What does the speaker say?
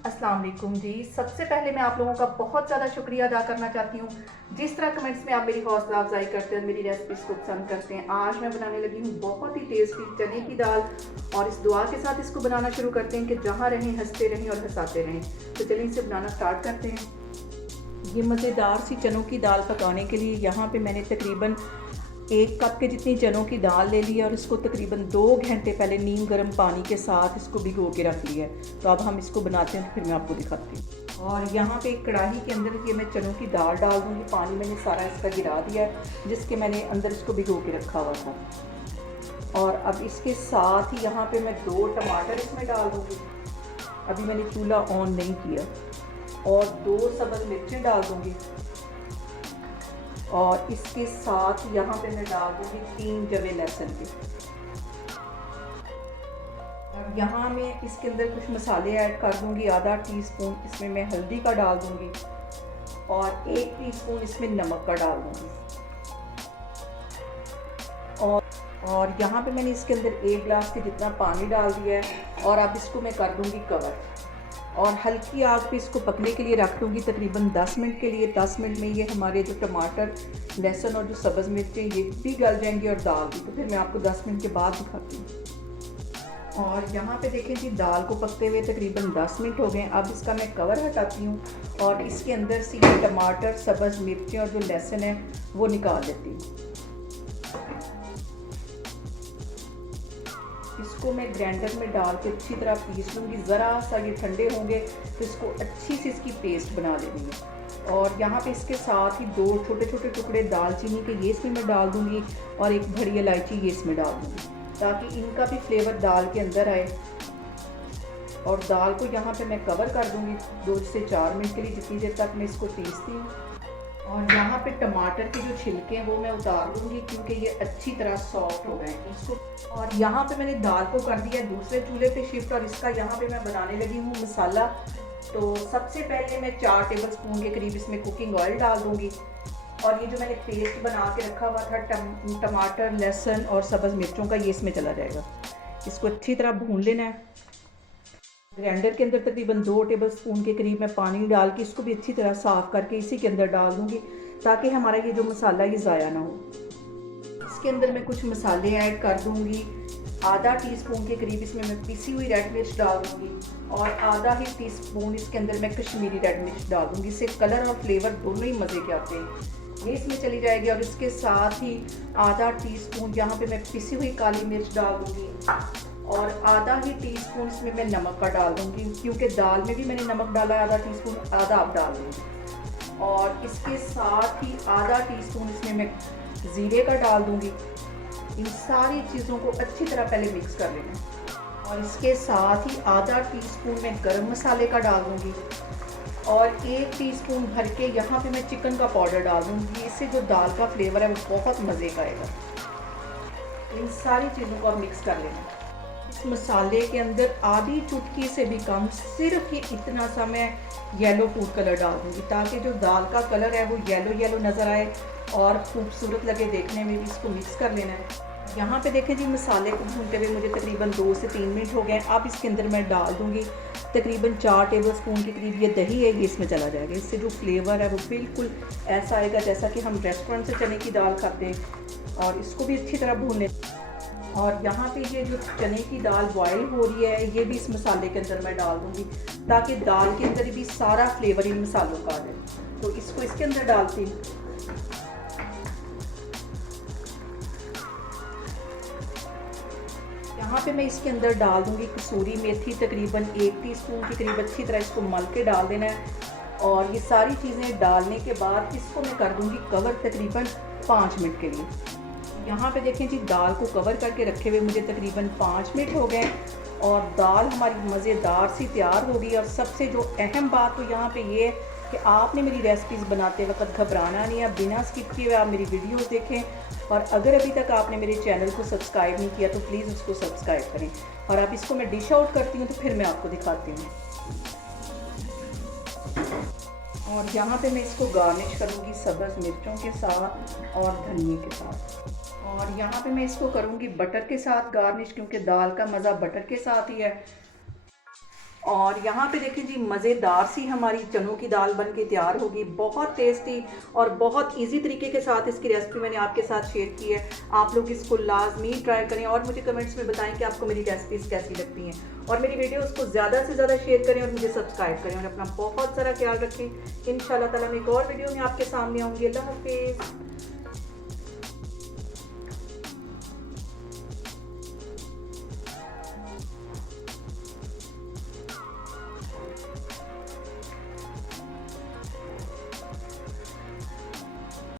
अस्सलाम वालेकुम जी। सबसे पहले मैं आप लोगों का बहुत ज़्यादा शुक्रिया अदा करना चाहती हूँ जिस तरह कमेंट्स में आप मेरी हौसला अफजाई करते हैं, मेरी रेसिपीज़ को पसंद करते हैं। आज मैं बनाने लगी हूँ बहुत ही टेस्टी चने की दाल और इस दुआ के साथ इसको बनाना शुरू करते हैं कि जहाँ रहें हंसते रहें और हंसाते रहें। तो चलिए इसे बनाना स्टार्ट करते हैं। ये मज़ेदार सी चनों की दाल पकाने के लिए यहाँ पे मैंने तकरीबन 1 कप के जितनी चनों की दाल ले ली है और इसको तकरीबन 2 घंटे पहले नीम गर्म पानी के साथ इसको भिगो के रख लिया है। तो अब हम इसको बनाते हैं, तो फिर मैं आपको दिखाती हूँ। और यहाँ पे एक कढ़ाई के अंदर ये मैं चनों की दाल डाल दूँगी। पानी मैंने सारा इसका गिरा दिया है जिसके मैंने अंदर इसको भिगो के रखा हुआ था। और अब इसके साथ ही यहाँ पे मैं 2 टमाटर इसमें डाल दूँगी। अभी मैंने चूल्हा ऑन नहीं किया। और 2 सब्ज़ मिर्चें डाल दूँगी। और इसके साथ यहाँ पे मैं डाल दूँगी 3 जवे लहसुन के। अब यहाँ मैं इसके अंदर कुछ मसाले ऐड कर दूँगी। आधा टीस्पून इसमें मैं हल्दी का डाल दूँगी और 1 टीस्पून इसमें नमक का डाल दूँगी। और यहाँ पे मैंने इसके अंदर 1 गिलास के जितना पानी डाल दिया है और अब इसको मैं कर दूँगी कवर और हल्की आग पे इसको पकने के लिए रख दूँगी तकरीबन 10 मिनट के लिए। 10 मिनट में ये हमारे जो टमाटर, लहसुन और जो सब्ज़ मिर्चें ये भी गल जाएंगी और दाल भी। तो फिर मैं आपको 10 मिनट के बाद दिखाती हूँ। और यहाँ पे देखें जी, दाल को पकते हुए तकरीबन 10 मिनट हो गए। अब इसका मैं कवर हटाती हूँ और इसके अंदर से ये टमाटर, सब्ज़ मिर्चें और जो लहसुन है वो निकाल लेती हूँ। इसको मैं ग्राइंडर में डाल के अच्छी तरह पीस लूँगी। ज़रा सा ये ठंडे होंगे तो इसको अच्छी सी इसकी पेस्ट बना लेनी है। और यहाँ पे इसके साथ ही 2 छोटे छोटे टुकड़े दालचीनी के ये इसमें मैं डाल दूँगी और एक बड़ी इलायची ये इसमें डाल दूँगी ताकि इनका भी फ्लेवर दाल के अंदर आए। और दाल को यहाँ पे मैं कवर कर दूँगी 2 से 4 मिनट के लिए, जितनी देर तक मैं इसको पीसती हूँ। और यहाँ पे टमाटर के जो छिलके हैं वो मैं उतार दूँगी क्योंकि ये अच्छी तरह सॉफ्ट हो गए हैं इसको। और यहाँ पे मैंने दाल को कर दिया दूसरे चूल्हे पे शिफ्ट और इसका यहाँ पे मैं बनाने लगी हूँ मसाला। तो सबसे पहले मैं 4 टेबल स्पून के करीब इसमें कुकिंग ऑयल डाल दूँगी। और ये जो मैंने पेस्ट बना के रखा हुआ था टमाटर, लहसुन और सब्ज़ मिर्चों का, ये इसमें चला जाएगा। इसको अच्छी तरह भून लेना है। ग्राइंडर के अंदर तकरीबन 2 टेबल स्पून के करीब मैं पानी डाल के इसको भी अच्छी तरह साफ़ करके इसी के अंदर डाल दूँगी ताकि हमारा ये जो मसाला ये ज़ाया ना हो। इसके अंदर मैं कुछ मसाले ऐड कर दूँगी। आधा टीस्पून के करीब इसमें मैं पिसी हुई रेड मिर्च डाल दूँगी और आधा ही टीस्पून इसके अंदर मैं कश्मीरी रेड मिर्च डाल दूँगी। इससे कलर और फ्लेवर दोनों ही मज़े के आते हैं। ये इसमें चली जाएगी। और इसके साथ ही आधा टीस्पून यहाँ पे मैं पिसी हुई काली मिर्च डाल दूँगी और आधा ही टीस्पून इसमें मैं नमक का डाल दूँगी क्योंकि दाल में भी मैंने नमक डाला है। आधा टीस्पून, आधा आप डाल दूँगी। और इसके साथ ही आधा टीस्पून इसमें मैं ज़ीरे का डाल दूँगी। इन सारी चीज़ों को अच्छी तरह पहले मिक्स कर लेना। और इसके साथ ही आधा टीस्पून मैं गरम मसाले का डाल दूँगी और 1 टीस्पून भर के यहाँ पे मैं चिकन का पाउडर डाल दूँगी। इससे जो दाल का फ्लेवर है वो बहुत मज़े का आएगा। इन सारी चीज़ों को आप मिक्स कर लेना। इस मसाले के अंदर आधी चुटकी से भी कम, सिर्फ ये इतना सा मैं येलो फूड कलर डाल दूँगी ताकि जो दाल का कलर है वो येलो येलो नज़र आए और खूबसूरत लगे देखने में भी। इसको मिक्स कर लेना है। यहाँ पे देखें जी, मसाले को भूनते हुए मुझे तकरीबन 2 से 3 मिनट हो गए। अब इसके अंदर मैं डाल दूँगी तकरीबन 4 टेबल स्पून के करीब ये दही है, ये इसमें चला जाएगा। इससे जो फ्लेवर है वो बिल्कुल ऐसा आएगा जैसा कि हम रेस्टोरेंट से चने की दाल खाते हैं। और इसको भी अच्छी तरह भून लें। और यहाँ पे ये जो चने की दाल बॉयल हो रही है ये भी इस मसाले के अंदर मैं डाल दूँगी ताकि दाल के अंदर भी सारा फ्लेवर इन मसालों का आ जाए। तो इसको इसके अंदर डालती हूँ। यहाँ पे मैं इसके अंदर डाल दूँगी कसूरी मेथी, तकरीबन 1 टीस्पून के करीब। अच्छी तरह इसको मल के डाल देना है। और ये सारी चीज़ें डालने के बाद इसको मैं कर दूँगी कवर तकरीबन 5 मिनट के लिए। यहाँ पे देखें जी, दाल को कवर करके रखे हुए मुझे तकरीबन 5 मिनट हो गए और दाल हमारी मज़ेदार सी तैयार हो गई। और सबसे जो अहम बात तो यहाँ पे ये है कि आपने मेरी रेसिपीज़ बनाते वक्त घबराना नहीं है। बिना स्किप किए हुए आप मेरी वीडियोस देखें। और अगर अभी तक आपने मेरे चैनल को सब्सक्राइब नहीं किया तो प्लीज़ उसको सब्सक्राइब करें। और अब इसको मैं डिश आउट करती हूँ तो फिर मैं आपको दिखाती हूँ। और यहाँ पे मैं इसको गार्निश करूँगी सब्ज़ मिर्चों के साथ और धनिए के साथ। और यहाँ पे मैं इसको करूँगी बटर के साथ गार्निश, क्योंकि दाल का मज़ा बटर के साथ ही है। और यहाँ पे देखें जी, मज़ेदार सी हमारी चनों की दाल बन के तैयार होगी। बहुत टेस्टी और बहुत इजी तरीके के साथ इसकी रेसिपी मैंने आपके साथ शेयर की है। आप लोग इसको लाजमी ट्राई करें और मुझे कमेंट्स में बताएं कि आपको मेरी रेसिपीज़ कैसी लगती हैं, और मेरी वीडियोस को ज़्यादा से ज़्यादा शेयर करें और मुझे सब्सक्राइब करें, और अपना बहुत सारा ख्याल रखें। इंशाल्लाह ताला मैं एक और वीडियो में आपके सामने आऊँगी। अल्लाह हाफिज़।